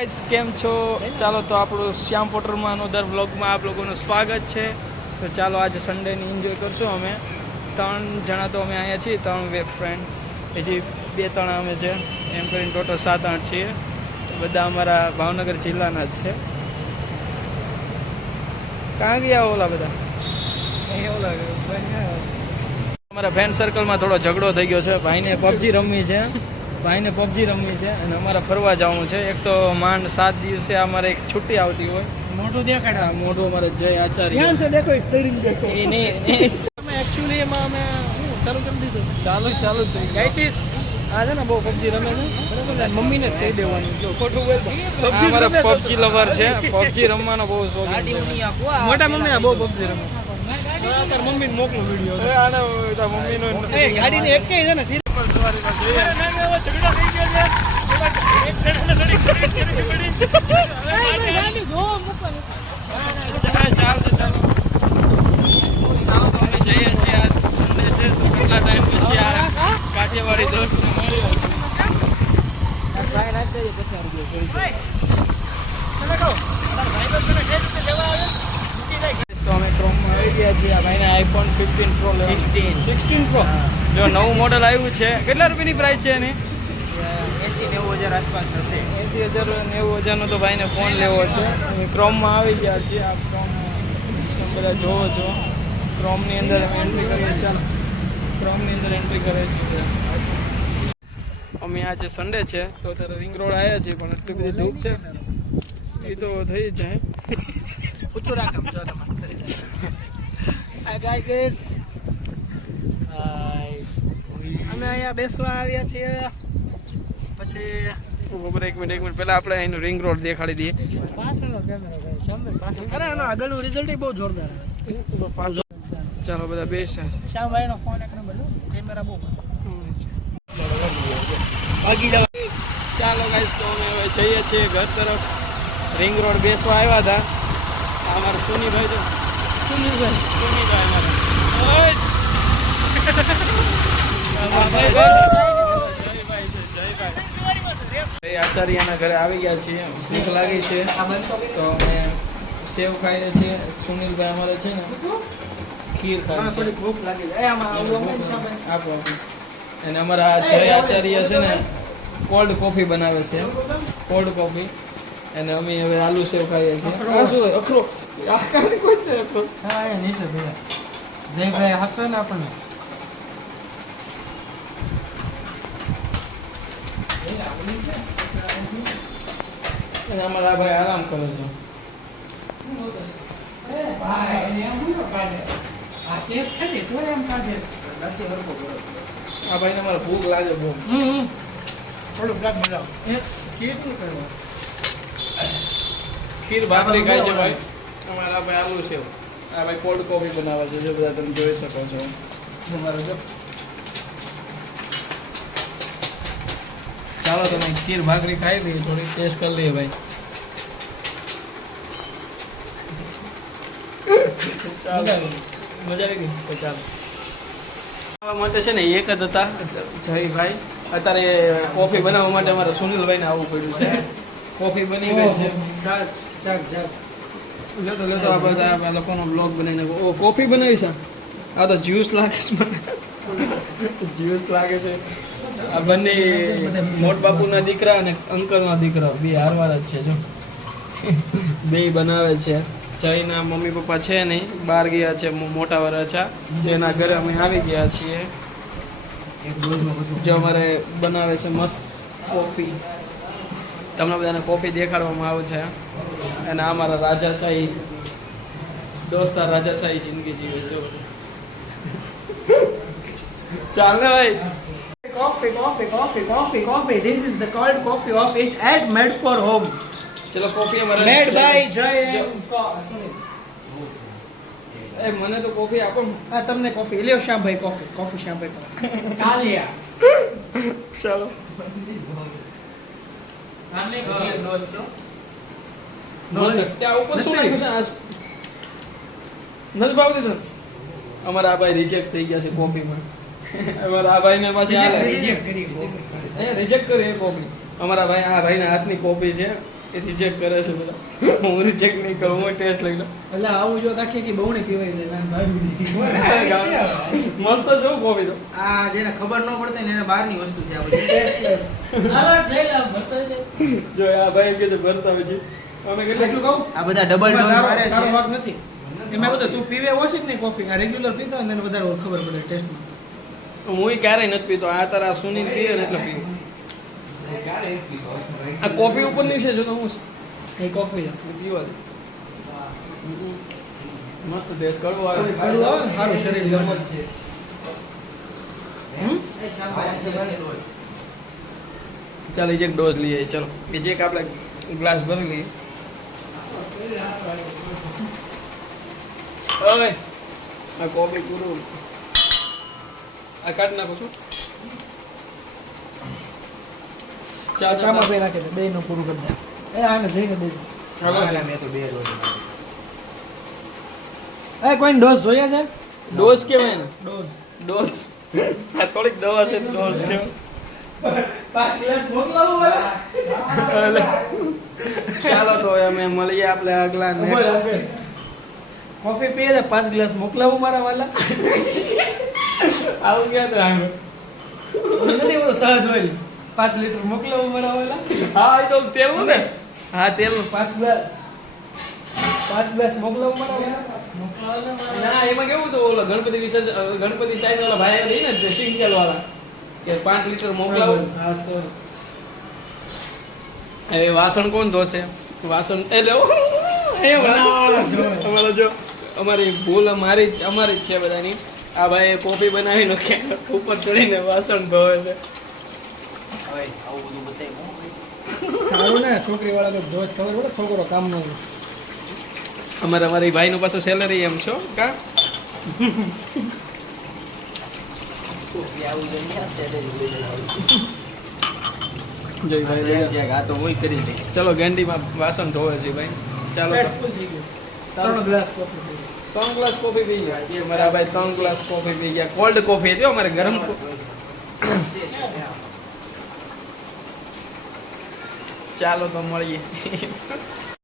Guys કેમ છો? ચાલો તો આપણું શ્યામ પોટરમાં અનોધર વ્લોગમાં આપ લોકોનું સ્વાગત છે. તો ચાલો આજે સન્ડેની એન્જોય કરશું. અમે 3 જણા તો અમે અહીંયા છીએ, 3 ફ્રેન્ડ, હજી 2-3 અમે છે, એમ કરીને ટોટલ 7-8 છીએ. બધા અમારા ભાવનગર જિલ્લાના જ છે. કાં ગયા ઓલા બધા? અમારા ફ્રેન્ડ સર્કલમાં થોડો ઝઘડો થઈ ગયો છે. ભાઈને પબજી રમવી છે અને અમારે ફરવા જવાનું છે. એક તો માંડ 7 દિવસે અમારે એક છુટ્ટી આવતી હોય. મોટું દેખાડે મોઢું અમારે જય આચાર્ય એકચ્યુઅલી એમાં અમે ચાલુ કરી દીધું. ચાલુ થઈ ગાઈસીસ આ છે ને બહુ પબજી રમે છે બરાબર. મમ્મીને જ કહી દેવાનું જો ખોટું બોલ. અમારે પબજી લવર છે. પબજી રમવાનો બહુ શોખ છે. મોટા મમ્મી આ બહુ પબજી રમે. તાર મમ્મીને મોકલો વિડીયો. મમ્મીનો ગાડીને એક કઈ છે ને સિમ્પલ સવારી જોઈએ. ઝઘડો થઈ ગયો છે. એક જણાને લડી પડી. ચાલો તો અમે જઈએ છીએ. આજ સન્ડે છે તો કેટલા ટાઈમ પછી આ કાઠિયાવાડી દોસ્તને મળ્યો છે. તો અમે ક્રોમમાં આવી ગયા છીએ. આ ભાઈને આઈફોન 15 પ્રો 16 પ્રો જો નવું મોડલ આવ્યું છે. કેટલા રૂપિયાની પ્રાઇસ છે એની? 80-90 હજાર આસપાસ હશે. 80,000-90,000નો તો ભાઈને ફોન લેવો છે. અમે ક્રોમમાં આવી ગયા છીએ. આ ક્રોમ બધા જોવો છો. ક્રોમની અંદર અમે એન્ટ્રી કરીએ. ચાલો ક્રોમની અંદર એન્ટ્રી કરે છે. અમે આજે સન્ડે છે તો અત્યારે રિંગ રોડ આવ્યા છીએ, પણ એટલી બધી ધૂપ છે એ તો થઈ જ જાય. ઊંચું રાખ જો મસ્ત રહી જાય. હાય ગાઈસ અમે અહીંયા બેસવા આવ્યા છીએ. પછી ખબર એક મિનિટ પહેલા આપણે અહીંનું રિંગ રોડ દેખાડી દઈએ. પાછળનો કેમેરો અરે એનો આગળનું રિઝલ્ટ બહુ જોરદાર આવે. ચાલો બધા બેસ્ટ છે. શ્યામભાઈનો ફોન એક નંબર કેમેરા બહુ મસ્ત. ચાલો ગાઈસ તો અમે હવે જઈએ છીએ ઘર તરફ. રિંગ રોડ બેસવા આવ્યા હતા. અમારા સુનીભાઈ જો સુનીભાઈ આચાર્યના ઘરે આવી ગયા છીએ. ભૂખ લાગી છે તો અમે સેવ ખાઈએ છીએ. સુનિલભાઈ અમારે છે ને ખીર ખાય છે. ભૂખ લાગી આપો. અને અમારા જય આચાર્ય છે ને કોલ્ડ કોફી બનાવે છે. Cold coffee. અને અમે હવે આલુ સેવ ખાઈએ છીએ. આ શું અખરો અખરો હા એ નીચે ભૈયા જયભાઈ હસવે ને આપણને. અને અમારા ભાઈ આરામ કરે છે. આ ભાઈને મારે ભૂખ લાગે બહુ. ખીર ભાખરી ખાય છે ભાઈ. અમારા ભાઈ આલુ સેવ. આ ભાઈ કોલ્ડ કોફી બનાવે છે. જો બધા તમે જોઈ શકો છો. ચાલો તમે ખીર ભાખરી ખાઈ લઈએ, થોડી ટેસ્ટ કરી લઈએ ભાઈ. મજા આવી ગઈ. તો ચાલો ખાવા માટે છે ને એક જ હતા જયભાઈ. અત્યારે કોફી બનાવવા માટે અમારે સુનિલભાઈને આવવું પડ્યું છે. કોફી બની ગઈ છે. લેતો આ બધા આ લોકોનો બ્લોગ બનાવીને. ઓ કોફી બનાવી છે. આ તો જ્યુસ લાગે છે મને. જ્યુસ લાગે છે. આ બંને મોટ બાપુના દીકરા અને અંકલના દીકરા બે હારવાર જ છે. જો બે બનાવે છે. જયના મમ્મી પપ્પા છે નહીં, બહાર ગયા છે મોટા વરાછા. જેના ઘરે અમે આવી ગયા છીએ. જો અમારે બનાવે છે મસ્ત કોફી. તમને બધાને કોફી દેખાડવામાં આવે છે. અને અમારા રાજાશાહી દોસ્તાર રાજાશાહી જિંદગી જીવે. જો ચાલ ને ભાઈ. Coffee. This is the cold coffee of it and made for home. ચલો કોફી અમારે Made by Jay. એ મને તો કોફી આપો. હા તમને કોફી લ્યો શ્યામભાઈ. કોફી શ્યામભાઈ કાલિયા. ચાલો નથી ભાવતી તને? અમારા આ ભાઈ રિજેક્ટ થઈ ગયા છે કોફીમાં. અમારા આ ભાઈને પાછી રિજેક્ટ કરી કોફી. અમારા ભાઈ આ ભાઈના હાથની કોફી છે. એ રિજેક્ટ કરે છે બધા. હું રિજેક્ટ નહીં કરું, હું ટેસ્ટ લઈ લઉં. એટલે આવું જો તાકે કે બહુ ને પીવાય જાય ના ભાઈ મસ્ત છે હો કોફી તો. આ જેને ખબર ન પડતી ને એને બહારની વસ્તુ છે આ બધી ટેસ્ટલેસ આવા જઈ લા ભરતો દે જો આ ભાઈ કે ભરતા હોય છે અમે કેટલું કેટલા કહું આ બધા ડબલ ડોઝ મારે તારો છે વાક નથી એમાં બધું તું પીવે ઓછી જ નહીં કોફી આ રેગ્યુલર પીતો હોય ને એને વધારે ખબર પડે ટેસ્ટમાં હું ક્યારેય નથી પીતો. આ તારા સુની પીએ ને એટલે પીવું. આ કોફી ઉપર ની છે જો તો હું એ કોફી છે પીવા દે. મસ્ત ટેસ્ટ કરવો આવે. કડવું આવે ને સારું શરીર માટે છે ચાલો એક ડોઝ લઈએ. ચલો બીજે એક આપણે ગ્લાસ ભરી લઈએ. હવે આ કોફી પૂરું આ કાઢ નાખું છું. ચા કામમાં પે નાખે બે નું પૂરું કરી દે એ આને જઈને દે હાલો. મેં તો બે રોજ એ કોઈ ડોઝ જોયા છે ડોઝ કેવાય ને? ડોઝ ડોઝ આ થોડીક દવા છે. ડોઝ કેવાય. 5 ગ્લાસ મોકલાવું વાલા એટલે ચાલો તો હવે અમે મળીએ આપણે આગલા next. કોફી પીએ છે 5 ગ્લાસ મોકલાવું મારા વાલા આવું ક્યાં તો આમ નથી એવું સહજ હોય 5 લીટર મોકલાવું મારા વાલા હા એ તો તેલનું ને. હા તેલનું. 5 ગ્લાસ મોકલાવું મારા વાલા ના એમાં કેવું હતું ઓલો ગણપતિ વિસર્જન ગણપતિ ટાઈમ વાળા ભાઈ રહી ને ડ્રેસિંગ તેલ વાળા કે 5 લીટર મોકલાવો. હા સર એ વાસણ કોણ ધોશે? વાસણ એટલે અમારો જો અમારી ભૂલ અમારી જ છે બધાની. આ ભાઈ કોફી બનાવી નાખે ઉપર ચડીને વાસણ ધોવે છે. હવે આવું બધું બતાવ્યું સારું ને છોકરી વાળા તો જોજ ખબર પડે છોકરો કામનો છે અમારી ભાઈનું પાછું સેલરી એમ છો કા? આવું જોઈ ભાઈ આ તો હું કરી દે ચલો ગેંડીમાં વાસણ ધોવે છે ભાઈ. ચાલો પેટ ફૂલ થઈ ગયું 3 ગ્લાસ કોફી પી 3 ગ્લાસ કોફી પી ગયા. એ મારા ભાઈ 3 ગ્લાસ કોફી પી ગયા. કોલ્ડ કોફી હતી અમારે ગરમ. ચાલો તો મળીએ.